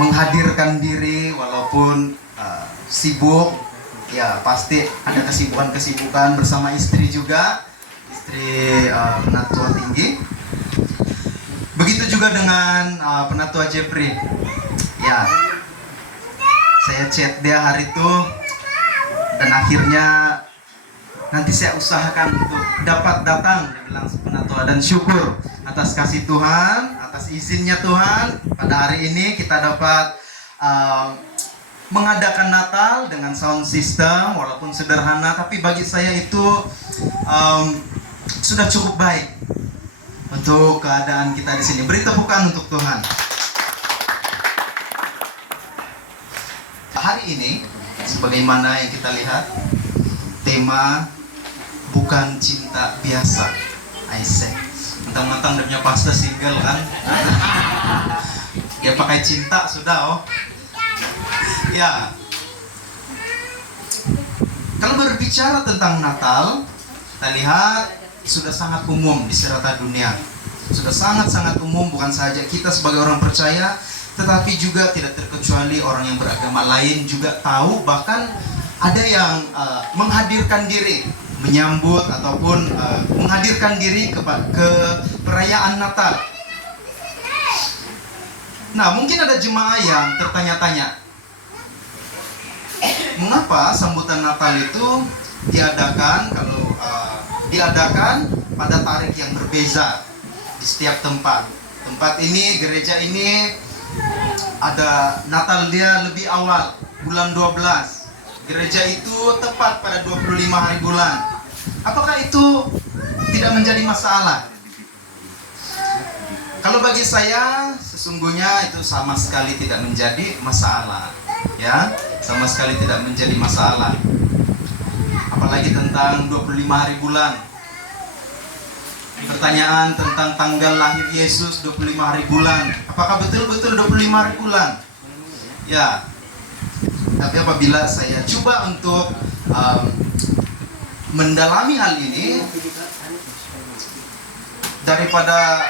menghadirkan diri walaupun sibuk. Ya pasti ada kesibukan bersama istri juga, istri penatua tinggi. Begitu juga dengan penatua Jeffrey. Ya, saya chat dia hari itu dan akhirnya nanti saya usahakan untuk dapat datang, dia bilang penatua, dan syukur atas kasih Tuhan, atas izinnya Tuhan. Pada hari ini kita dapat mengadakan Natal dengan sound system, walaupun sederhana, tapi bagi saya itu sudah cukup baik untuk keadaan kita di sini. Beri tepukan untuk Tuhan. Hari ini, sebagaimana yang kita lihat, tema bukan cinta biasa. Isaac, mentang-mentang dia punya pastor single kan? Dia pakai cinta sudah Ya, kalau berbicara tentang Natal, kita lihat sudah sangat umum di serata dunia. Sudah sangat-sangat umum, bukan saja kita sebagai orang percaya, tetapi juga tidak terkecuali orang yang beragama lain juga tahu. Bahkan ada yang menghadirkan diri, menyambut ataupun menghadirkan diri ke perayaan Natal. Nah, mungkin ada jemaah yang tertanya-tanya, mengapa sambutan Natal itu diadakan pada tarikh yang berbeza di setiap tempat. Tempat ini, gereja ini ada Natal dia lebih awal, bulan 12. Gereja itu tepat pada 25 hari bulan. Apakah itu tidak menjadi masalah? Kalau bagi saya, sesungguhnya itu sama sekali tidak menjadi masalah. Ya, sama sekali tidak menjadi masalah. Apalagi tentang 25 hari bulan. Pertanyaan tentang tanggal lahir Yesus 25 hari bulan. Apakah betul-betul 25 hari bulan? Ya. Tapi apabila saya coba untuk mendalami hal ini, daripada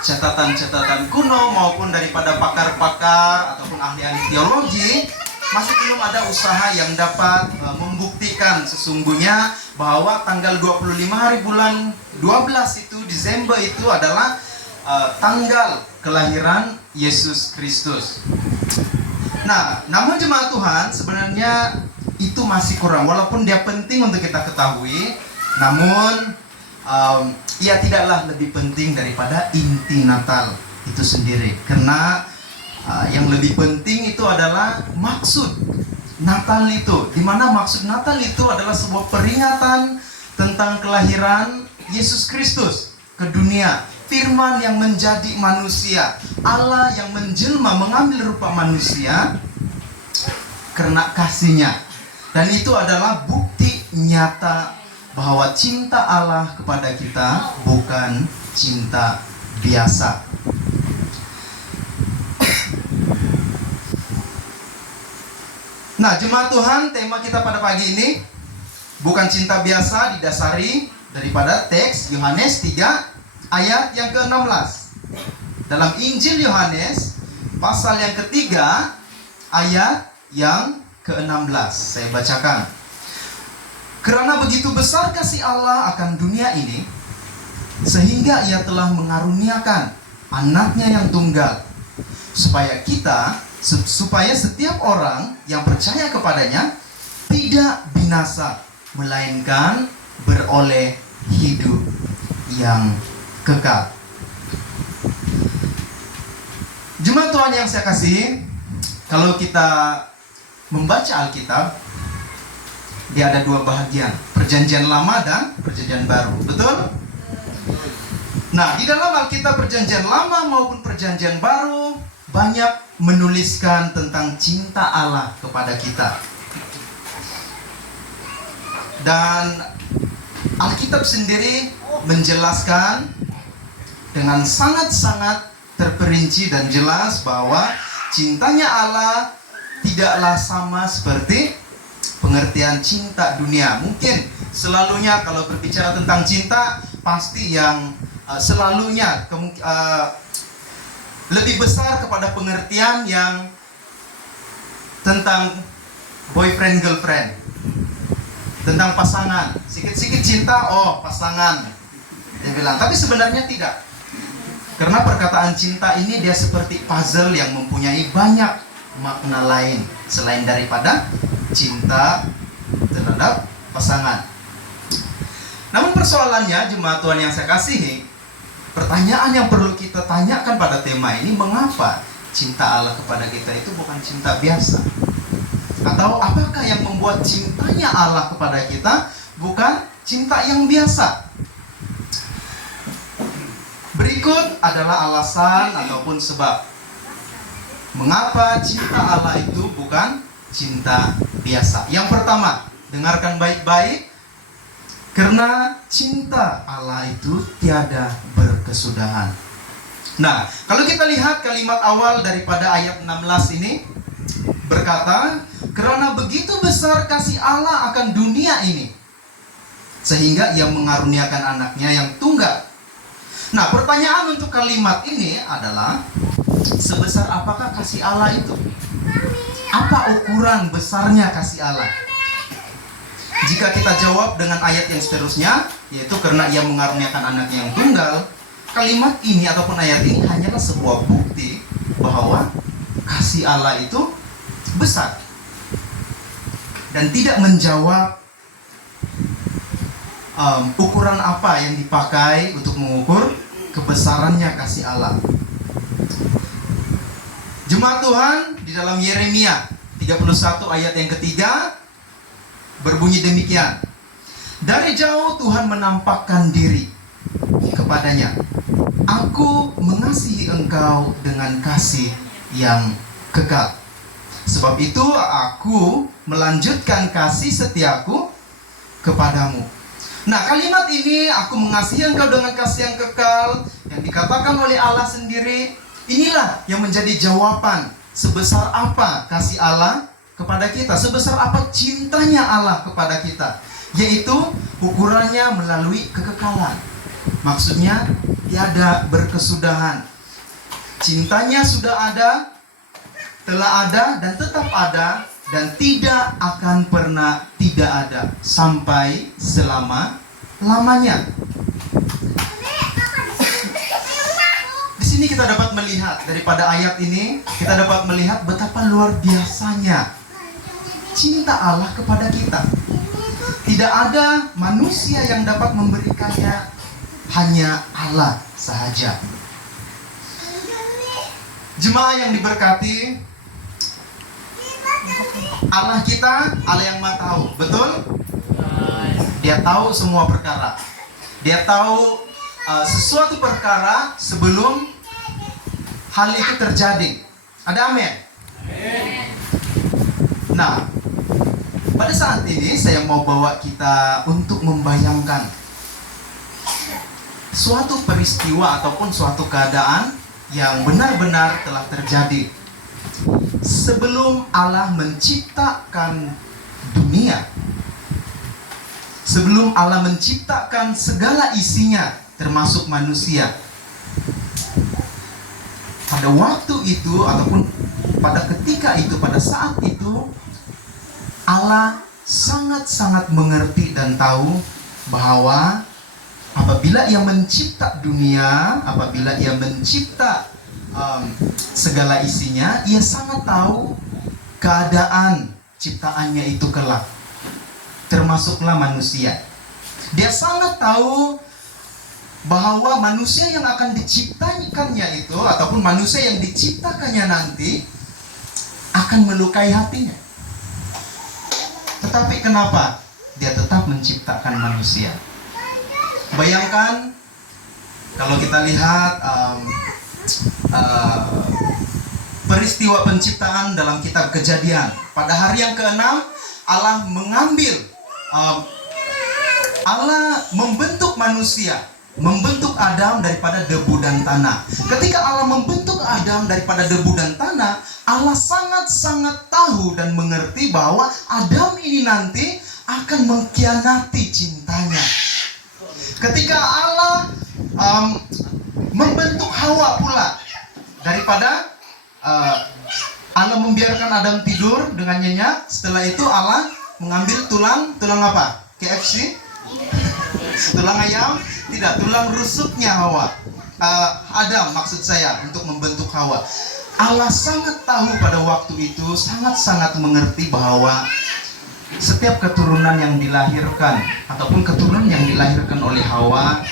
catatan-catatan kuno maupun daripada pakar-pakar ataupun ahli-ahli teologi, masih belum ada usaha yang dapat membuktikan sesungguhnya bahwa tanggal 25 hari bulan 12 itu, Desember itu adalah tanggal kelahiran Yesus Kristus. Nah, namun jemaat Tuhan, sebenarnya itu masih kurang. Walaupun dia penting untuk kita ketahui, namun ia tidaklah lebih penting daripada inti Natal itu sendiri. Karena yang lebih penting itu adalah maksud Natal itu. Di mana maksud Natal itu adalah sebuah peringatan tentang kelahiran Yesus Kristus ke dunia. Firman yang menjadi manusia, Allah yang menjelma, mengambil rupa manusia karena kasih-Nya. Dan itu adalah bukti nyata bahwa cinta Allah kepada kita bukan cinta biasa. Nah, jemaat Tuhan, tema kita pada pagi ini bukan cinta biasa, didasari daripada teks Yohanes 3 ayat yang ke-16. Dalam Injil Yohanes pasal yang ketiga ayat yang ke-16. Saya bacakan. Karena begitu besar kasih Allah akan dunia ini, sehingga ia telah mengaruniakan anaknya yang tunggal, supaya setiap orang yang percaya kepadanya tidak binasa, melainkan beroleh hidup yang kekal. Jemaat Tuhan yang saya kasihi, kalau kita membaca Alkitab, dia ada dua bahagian, perjanjian lama dan perjanjian baru, betul? Nah, di dalam Alkitab perjanjian lama maupun perjanjian baru banyak menuliskan tentang cinta Allah kepada kita. Dan Alkitab sendiri menjelaskan dengan sangat-sangat terperinci dan jelas bahwa cintanya Allah tidaklah sama seperti pengertian cinta dunia. Mungkin selalunya kalau berbicara tentang cinta, pasti yang selalunya lebih besar kepada pengertian yang tentang boyfriend girlfriend, tentang pasangan. Sikit-sikit cinta, oh pasangan, dia bilang. Tapi sebenarnya tidak. Karena perkataan cinta ini dia seperti puzzle yang mempunyai banyak makna lain selain daripada cinta terhadap pasangan. Namun persoalannya, jemaat Tuhan yang saya kasihi, pertanyaan yang perlu kita tanyakan pada tema ini, mengapa cinta Allah kepada kita itu bukan cinta biasa? Atau apakah yang membuat cintanya Allah kepada kita bukan cinta yang biasa? Berikut adalah alasan ataupun sebab mengapa cinta Allah itu bukan cinta biasa. Yang pertama, dengarkan baik-baik. Karena cinta Allah itu tiada berkesudahan. Nah, kalau kita lihat kalimat awal daripada ayat 16 ini berkata, karena begitu besar kasih Allah akan dunia ini, sehingga ia mengaruniakan anaknya yang tunggal. Nah, pertanyaan untuk kalimat ini adalah, sebesar apakah kasih Allah itu? Apa ukuran besarnya kasih Allah? Jika kita jawab dengan ayat yang seterusnya, yaitu karena ia mengaruniakan anak yang tunggal, kalimat ini ataupun ayat ini hanyalah sebuah bukti bahwa kasih Allah itu besar. Dan tidak menjawab ukuran apa yang dipakai untuk mengukur kebesarannya kasih Allah. Jemaat Tuhan, di dalam Yeremia 31 ayat yang ketiga berbunyi demikian. Dari jauh Tuhan menampakkan diri kepadanya. Aku mengasihi engkau dengan kasih yang kekal. Sebab itu aku melanjutkan kasih setiaku kepadamu. Nah, kalimat ini, aku mengasihi engkau dengan kasih yang kekal, yang dikatakan oleh Allah sendiri, inilah yang menjadi jawaban sebesar apa kasih Allah kepada kita, sebesar apa cintanya Allah kepada kita, yaitu ukurannya melalui kekekalan. Maksudnya tiada berkesudahan. Cintanya sudah ada, telah ada, dan tetap ada, dan tidak akan pernah tidak ada sampai selama-lamanya. Di sini kita dapat melihat, daripada ayat ini kita dapat melihat betapa luar biasanya cinta Allah kepada kita. Tidak ada manusia yang dapat memberikannya, hanya Allah sahaja. Jemaah yang diberkati, Allah kita, Allah yang Maha Tahu, betul? Dia tahu semua perkara. Dia tahu sesuatu perkara sebelum hal itu terjadi. Ada amin? Nah, pada saat ini saya mau bawa kita untuk membayangkan suatu peristiwa ataupun suatu keadaan yang benar-benar telah terjadi sebelum Allah menciptakan dunia, sebelum Allah menciptakan segala isinya termasuk manusia. Pada waktu itu ataupun pada ketika itu, pada saat itu, Allah sangat-sangat mengerti dan tahu bahwa apabila ia mencipta dunia, apabila ia mencipta segala isinya, ia sangat tahu keadaan ciptaannya itu kelak, termasuklah manusia. Dia sangat tahu bahwa manusia yang akan diciptakannya itu, ataupun manusia yang diciptakannya nanti, akan melukai hatinya. Tetapi kenapa dia tetap menciptakan manusia? Bayangkan kalau kita lihat peristiwa penciptaan dalam kitab Kejadian. Pada hari yang ke-6, Allah Allah membentuk manusia, membentuk Adam daripada debu dan tanah. Ketika Allah membentuk Adam daripada debu dan tanah, Allah sangat-sangat tahu dan mengerti bahwa Adam ini nanti akan mengkhianati cintanya. Ketika Allah membentuk Hawa pula daripada Allah membiarkan Adam tidur dengan nyenyak. Setelah itu Allah mengambil tulang apa? KFC? Tulang ayam? Tidak, tulang rusuknya Hawa. Adam maksud saya, untuk membentuk Hawa. Allah sangat tahu pada waktu itu, sangat-sangat mengerti bahwa setiap keturunan yang dilahirkan ataupun keturunan yang dilahirkan oleh Hawa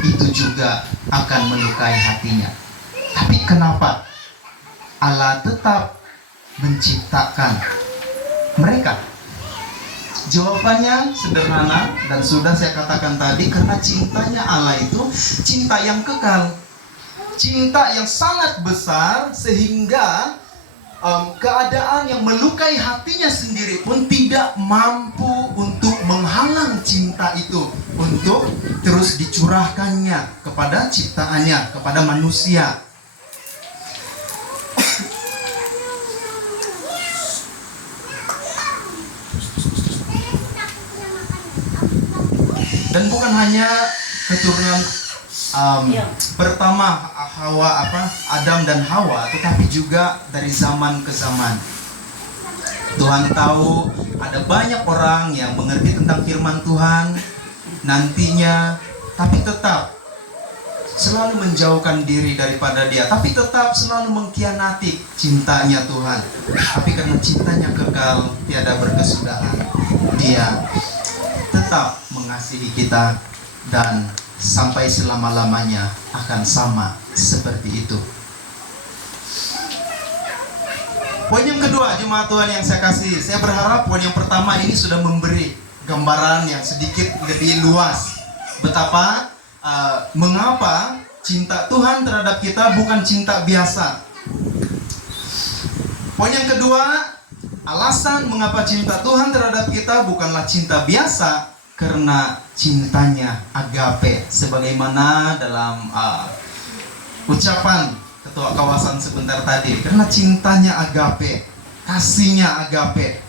itu juga akan melukai hatinya. Tapi kenapa Allah tetap menciptakan mereka? Jawabannya sederhana dan sudah saya katakan tadi, karena cintanya Allah itu cinta yang kekal. Cinta yang sangat besar sehingga keadaan yang melukai hatinya sendiri pun tidak mampu untuk menghalang cinta itu untuk terus dicurahkannya kepada ciptaannya, kepada manusia. Dan bukan hanya keturunan pertama Adam dan Hawa, tetapi juga dari zaman ke zaman. Tuhan tahu ada banyak orang yang mengerti tentang firman Tuhan nantinya, tapi tetap selalu menjauhkan diri daripada Dia, tapi tetap selalu mengkhianati cintanya Tuhan. Tapi karena cintanya kekal, tiada berkesudahan, Dia tetap mengasihi kita dan sampai selama-lamanya akan sama seperti itu. Poin yang kedua, jemaat Tuhan yang saya kasih, saya berharap poin yang pertama ini sudah memberi gambaran yang sedikit lebih luas betapa mengapa cinta Tuhan terhadap kita bukan cinta biasa. Poin yang kedua, alasan mengapa cinta Tuhan terhadap kita bukanlah cinta biasa, karena cintanya agape, sebagaimana dalam ucapan ketua kawasan sebentar tadi. Karena cintanya agape, kasihnya agape.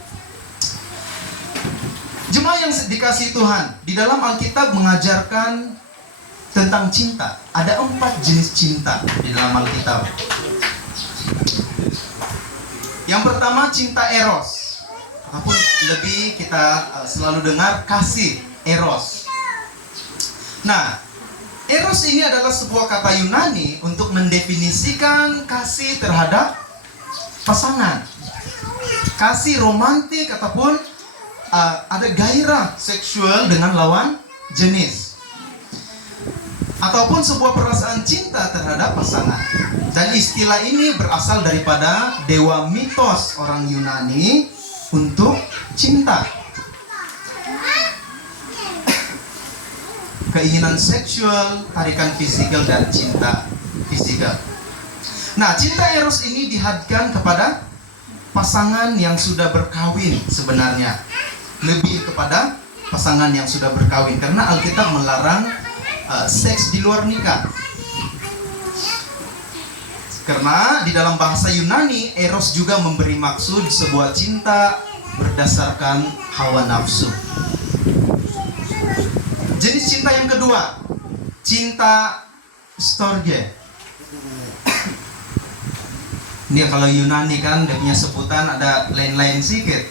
Jemaah yang dikasihi Tuhan, di dalam Alkitab mengajarkan tentang cinta. Ada 4 jenis cinta di dalam Alkitab. Yang pertama, cinta eros, ataupun lebih kita selalu dengar kasih, eros. Nah, eros ini adalah sebuah kata Yunani untuk mendefinisikan kasih terhadap pasangan. Kasih romantik ataupun ada gairah seksual dengan lawan jenis, ataupun sebuah perasaan cinta terhadap pasangan. Dan istilah ini berasal daripada dewa mitos orang Yunani untuk cinta. Keinginan seksual, tarikan fisikal, dan cinta fisikal. Nah, cinta eros ini dihadkan kepada pasangan yang sudah berkawin sebenarnya. Lebih kepada pasangan yang sudah berkawin, karena Alkitab melarang seks di luar nikah. Karena di dalam bahasa Yunani, eros juga memberi maksud sebuah cinta berdasarkan hawa nafsu. Jenis cinta yang kedua, cinta storge. Ini kalau Yunani kan dia punya sebutan ada lain-lain sedikit.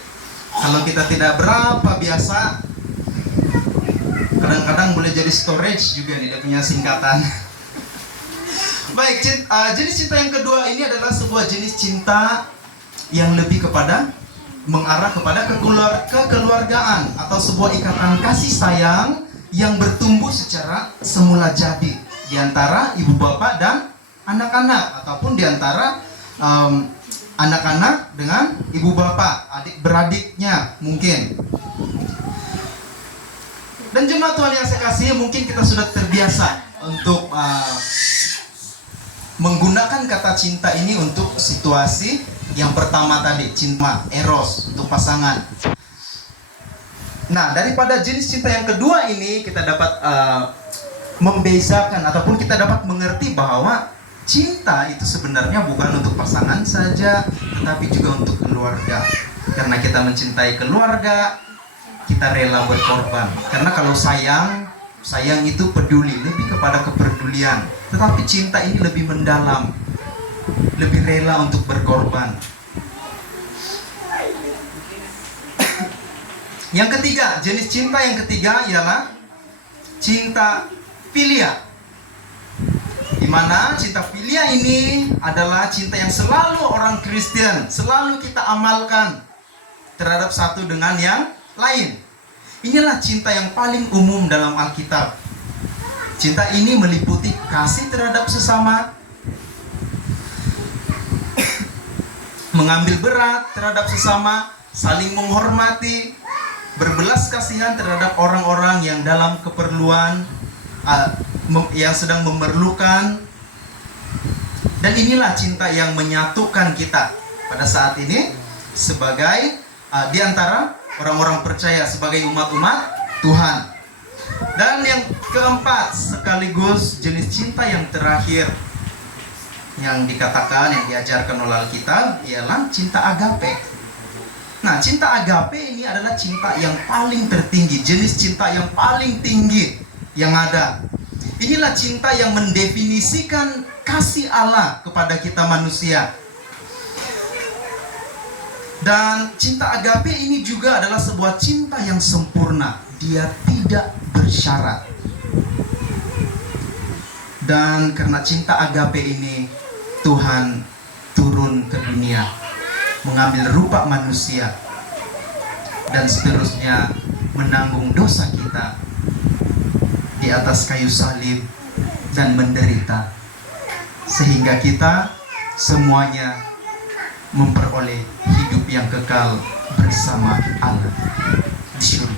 Kalau kita tidak berapa biasa, kadang-kadang boleh jadi storage juga nih, dia punya singkatan. Baik, jenis cinta yang kedua ini adalah sebuah jenis cinta yang lebih kepada mengarah kepada kekeluargaan atau sebuah ikatan kasih sayang yang bertumbuh secara semula jadi di antara ibu bapak dan anak-anak, ataupun di antara anak-anak dengan ibu bapak, adik beradiknya mungkin. Dan jemaat Tuhan yang saya kasih, mungkin kita sudah terbiasa untuk menggunakan kata cinta ini untuk situasi yang pertama tadi, cinta eros untuk pasangan. Nah, daripada jenis cinta yang kedua ini kita dapat membezakan ataupun kita dapat mengerti bahwa cinta itu sebenarnya bukan untuk pasangan saja, tetapi juga untuk keluarga. Karena kita mencintai keluarga, kita rela berkorban. Karena kalau sayang itu peduli, lebih kepada kepedulian. Tetapi cinta ini lebih mendalam, lebih rela untuk berkorban. Yang ketiga, jenis cinta yang ketiga ialah cinta filia. Di mana cinta filia ini adalah cinta yang selalu orang Kristen selalu kita amalkan terhadap satu dengan yang lain. Inilah cinta yang paling umum dalam Alkitab. Cinta ini meliputi kasih terhadap sesama, mengambil berat terhadap sesama, saling menghormati, berbelas kasihan terhadap orang-orang yang dalam keperluan, yang sedang memerlukan. Dan inilah cinta yang menyatukan kita pada saat ini sebagai di antara orang-orang percaya, sebagai umat-umat Tuhan. Dan yang keempat, sekaligus jenis cinta yang terakhir yang dikatakan, yang diajarkan oleh Alkitab ialah cinta agape. Nah, cinta agape ini adalah cinta yang paling tertinggi, jenis cinta yang paling tinggi yang ada. Inilah cinta yang mendefinisikan kasih Allah kepada kita manusia. Dan cinta agape ini juga adalah sebuah cinta yang sempurna. Dia tidak bersyarat. Dan karena cinta agape ini, Tuhan turun ke dunia, mengambil rupa manusia, dan seterusnya menanggung dosa kita di atas kayu salib dan menderita, sehingga kita semuanya memperoleh hidup yang kekal bersama Allah di surga.